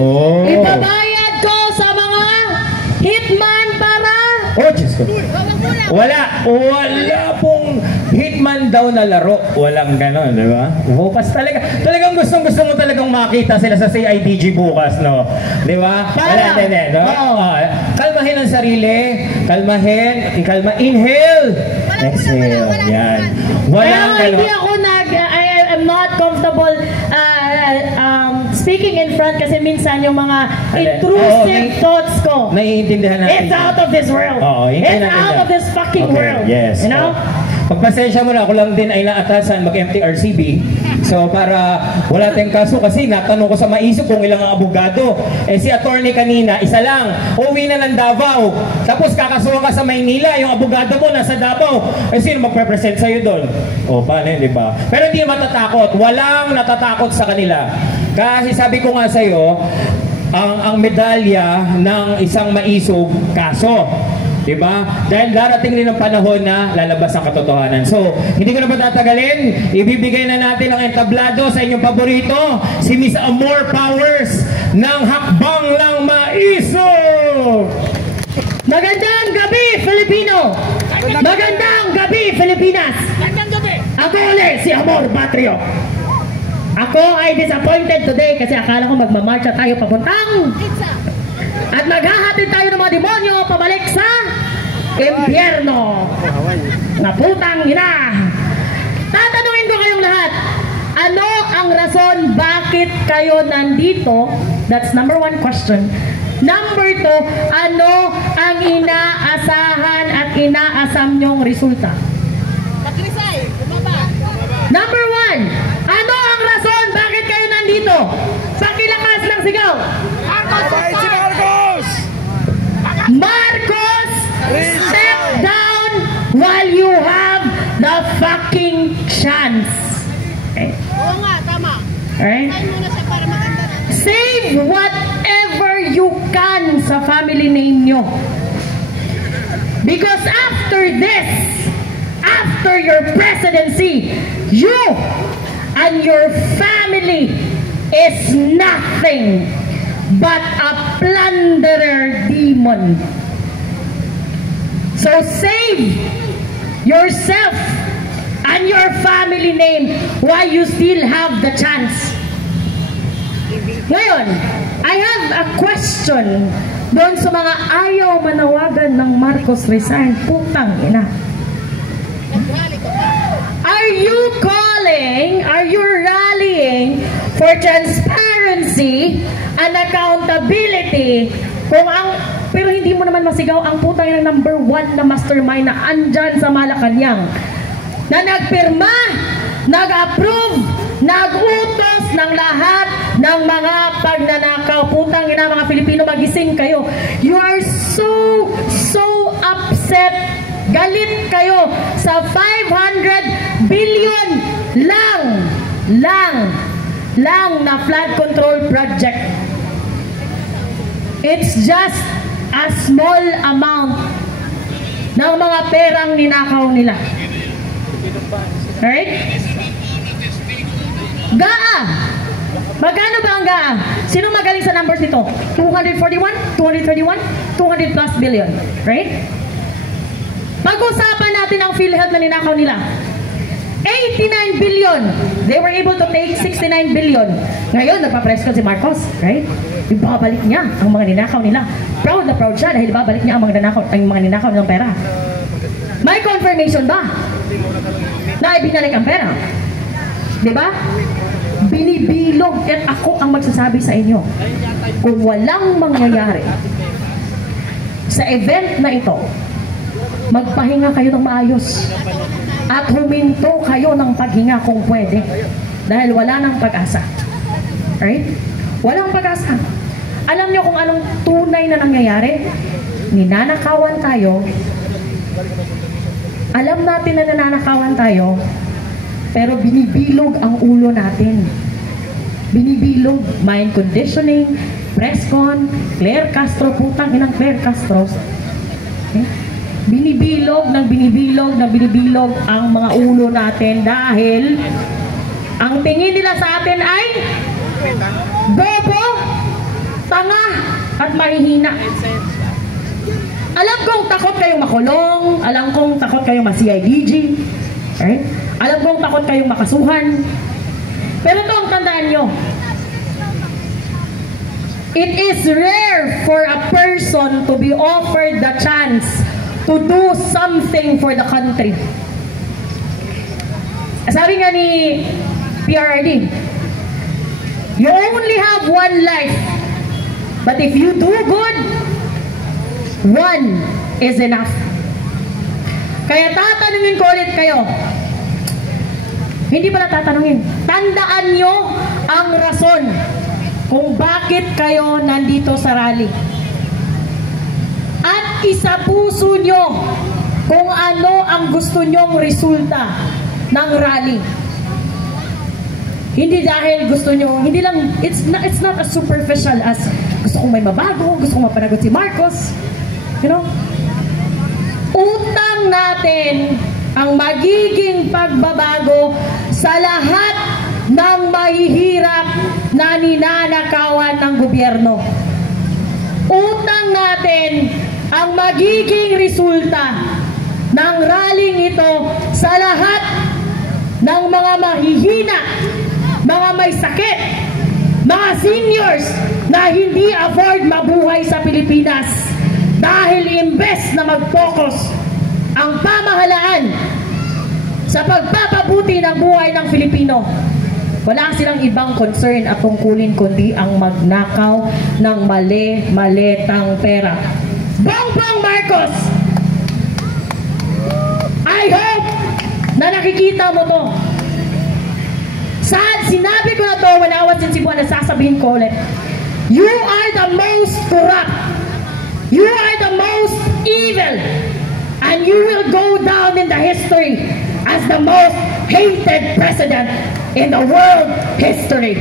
Oh. Ibabayad ko sa mga hitman para... Oh, Diyos ko. Wala pong hitman daw na laro. Walang ganon, di ba? Bukas talagang gustong-gusto mo talagang makita sila sa CIDG bukas, no? Di ba? Wala, no? Kalmahin ang sarili. Inhale. Exhale. Yan. Walang ganon. Hindi ako I'm not comfortable speaking in front kasi minsan yung mga intrusive thoughts ko. Naiintindihan natin. It's out of this world. It's out of this fucking world. Yes. You know? Pagpasensya mo na, ako lang din ay naatasan mag-MTRCB. So para wala tayong kaso kasi natanong ko sa maisip kung ilang ang abogado. Si attorney kanina, isa lang. Uwi na ng Davao. Tapos kakasuhan ka sa Maynila. Yung abogado mo nasa Davao. Sino magpe-present sa'yo doon? Paano yun, di ba? Pero hindi matatakot. Walang natatakot sa kanila. Kasi sabi ko nga sa'yo, ang medalya ng isang maisog kaso. Diba? Dahil darating din ang panahon na lalabas ang katotohanan. So, hindi ko na patatagalin. Ibibigay na natin ang entablado sa inyong paborito, si Miss Amor Powers ng Hakbang ng Maisog! Magandang gabi, Filipino! Magandang gabi, Pilipinas! Magandang gabi! Ako ulit, si Amor Batrio. Ako ay disappointed today kasi akala ko magmamarcha tayo papuntang at maghahatid tayo ng mga demonyo pabalik sa impyerno. Na putang ina. Tatanungin ko kayong lahat, ano ang rason bakit kayo nandito? That's number 1 question. Number 2, ano ang inaasahan at inaasam nyong resulta? Number 1, ano ang rason bakit kayo nandito? Pakilakas ng sigaw. Marcos, step down while you have the fucking chance. Okay. Oo nga, tama. Alright? Save whatever you can sa family name nyo. Because after this, after your presidency, you and your family is nothing but a plunderer demon. So save yourself and your family name while you still have the chance. Ngayon, I have a question doon sa mga ayaw manawagan ng Marcos resign. Putang ina. Are you rallying for transparency and accountability pero hindi mo naman masigaw ang putang ng number 1 na mastermind na andyan sa Malacanang na nagpirma, nag-approve, nag-utos ng lahat ng mga pagnanakaw. Putang ina, mga Pilipino, magising kayo. You are so upset. Galit kayo sa 500 billion lang na flood control project. It's just a small amount ng mga perang ninakaw nila. Alright? GAA! Magkano ba ang GAA? Sino magaling sa numbers nito? 241, 231, 200 plus billion. Right? Pag-usapan natin ang PhilHealth na ninakaw nila. 89 billion. They were able to take 69 billion. Ngayon, nagpa-press ko si Marcos. Right? Ibabalik niya ang mga ninakaw nila. Proud na proud siya dahil ibabalik niya ang mga ninakaw nilang pera. May confirmation ba na ibinalik ang pera? Diba? Binibilog. At ako ang magsasabi sa inyo, kung walang mangyayari sa event na ito, magpahinga kayo ng maayos at huminto kayo ng paghinga kung pwede dahil wala nang pag-asa. Right? Walang pag-asa. Alam nyo kung anong tunay na nangyayari? Ninanakawan tayo. Alam natin na nananakawan tayo, pero binibilog ang ulo natin. Binibilog. Mind conditioning, presscon, Claire Castro, putang inang Claire Castro. Okay? Binibilog ang mga ulo natin dahil ang tingin nila sa atin ay bobo, mahihina. Alam kong takot kayong makulong, alam kong takot kayong ma-CIDG, right? Alam kong takot kayong makasuhan. Pero ito ang tandaan nyo. It is rare for a person to be offered the chance to do something for the country. Sabi nga ni PRRD, you only have one life, but if you do good, one is enough. Kaya tatanungin ko ulit kayo, hindi pala tatanungin, tandaan nyo ang rason kung bakit kayo nandito sa rally. At isapuso nyo kung ano ang gusto nyong resulta ng rally. Hindi dahil gusto nyo, hindi lang, it's not as superficial as gusto kong may mabago, gusto kong mapanagot si Marcos. You know? Utang natin ang magiging pagbabago sa lahat ng mahihirap na ninanakawan ng gobyerno. Utang natin ang magiging resulta ng rallying ito sa lahat ng mga mahihina, mga may sakit, mga seniors na hindi afford mabuhay sa Pilipinas dahil imbes na mag-focus ang pamahalaan sa pagpapabuti ng buhay ng Filipino, wala silang ibang concern at tungkulin kundi ang magnakaw ng mali-malitang pera. Bongbong Marcos, I hope na nakikita mo to. Sinabi ko na to when I was in Cebu, nasasabihin ko ulit, you are the most corrupt, you are the most evil, and you will go down in the history as the most hated president in the world history.